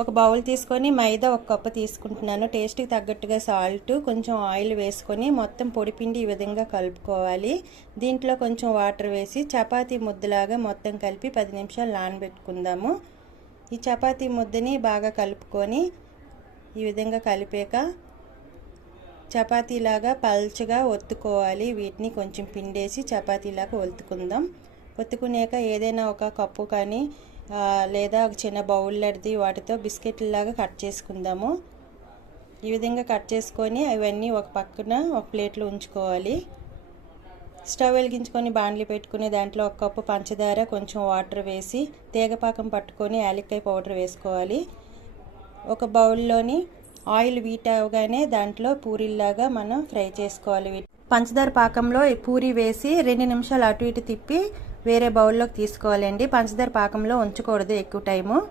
ఒక బౌల్ తీసుకొని మైదా 1 కప్పు తీసుకుంటున్నాను. టేస్ట్కి తగ్గట్టుగా సాల్ట్, కొంచెం ఆయిల్ వేసుకొని మొత్తం పొడిపిండి ఈ విధంగా కలుపుకోవాలి. దీంట్లో కొంచెం వాటర్ వేసి చపాతీ ముద్దలాగా మొత్తం కలిపి 10 నిమిషాలు నానబెట్టుకుందాము. ఈ చపాతీ ముద్దని బాగా కలుపుకొని ఈ విధంగా కలిపాక చపాతీలాగా పల్చగా ఒత్తుకోవాలి. వీటిని కొంచెం పిండేసి చపాతీలాగా ఒత్తుకుందాం. ఒత్తుకునేక ఏదైనా ఒక కప్పు కానీ లేదా ఒక చిన్న బౌల్లది వాటితో బిస్కెట్లలాగా కట్ చేసుకుందాము. ఈ విధంగా కట్ చేసుకొని అవన్నీ ఒక పక్కన ఒక ప్లేట్లో ఉంచుకోవాలి. స్టవ్ వెలిగించుకొని బాండ్లీ పెట్టుకుని దాంట్లో 1 కప్పు పంచదార, కొంచెం వాటర్ వేసి తీగపాకం పట్టుకొని యాలక్కాయ పౌడర్ వేసుకోవాలి. ఒక బౌల్లోని ఆయిల్ వీట్ అవగానే దాంట్లో పూరీలాగా మనం ఫ్రై చేసుకోవాలి. పంచదార పాకంలో ఈ పూరి వేసి 2 నిమిషాలు అటు ఇటు తిప్పి వేరే బౌల్లోకి తీసుకోవాలండి. పంచదార పాకంలో ఉంచకూడదు ఎక్కువ టైము.